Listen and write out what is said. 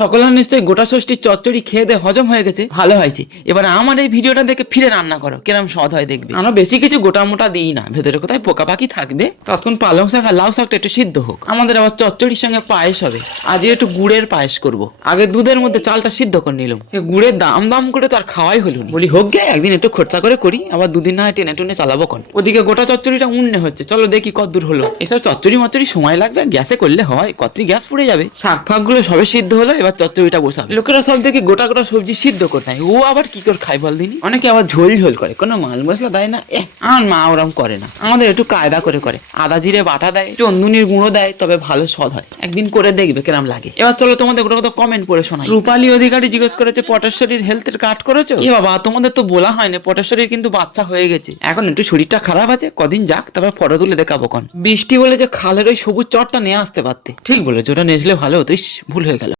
সকলের নিশ্চয়ই গোটা ষষ্ঠীর চচ্চড়ি খেয়ে দিয়ে হজম হয়ে গেছে, ভালো হয়েছে। এবার আমার এই ভিডিওটা দেখে ফিরে রান্না করো, কিরম স্বাদ হয় দেখবে। আমরা বেশি কিছু গোটা মোটা দিই না, ভেতরে কোথায় পোকা পাখি থাকবে, ততক্ষণ পালং শাক আর লাউ শাকটা একটু সিদ্ধ হোক। আমাদের আবার চচ্চড়ির সঙ্গে পায়েস হবে, আজ একটু গুড়ের পায়েস করব। আগে দুধের মধ্যে চালটা সিদ্ধ করে নিলাম, গুড়ের দাম দাম করে তো আর খাওয়াই হলো না। বলি হোক গে, একদিন একটু খরচা করে করি, আবার দুদিন না হয় টেনে টুনে চালাবো কোন। ওদিকে গোটা চচ্চড়িটা উন্নে হচ্ছে, চলো দেখি কত দূর হলো। এসব চচ্চড়ি মচ্চড়ি সময় লাগবে, গ্যাসে করলে হয়, কতরি গ্যাস পুড়ে যাবে। শাক ফাক গুলো সবে সিদ্ধ হলো, এবার চচ্চড়িটা বসাবে। লোকেরা সব দেখি গোটা গোটা সবজি সিদ্ধ করে নেয়, ও আবার কি করে খাই বল দিনি। অনেকে আবার ঝোল ঝোল করে, কোনো মাল মশলা দেয় না। আমার মা ওরম করে না, আমাদের একটু কায়দা করে করে, আদা জিরে বাটা দেয়, চন্দুনির গুঁড়ো দেয়, তবে ভালো স্বাদ হয়। একদিন করে দেখবে কেরাম লাগে। এবার চলো তোমাদের গোটা কথা কমেন্ট করে শোনাই। রূপালী অধিকারী জিজ্ঞেস করেছে পটেশ্বরীর হেলথের কার্ড করেছো? এ বাবা, তোমাদের তো বলা হয় না, পটেশ্বরীর কিন্তু বাচ্চা হয়ে গেছে, এখন একটু শরীরটা খারাপ আছে, কদিন যাক, তারপর ফটো তুলে দেখাবো কোন। বৃষ্টি বলে যে খালের ওই সবুজ চরটা নিয়ে আসতে পারতে, ঠিক বলেছো, ওটা নিয়ে আসলে ভালো হতো। ভুল হয়ে গেল।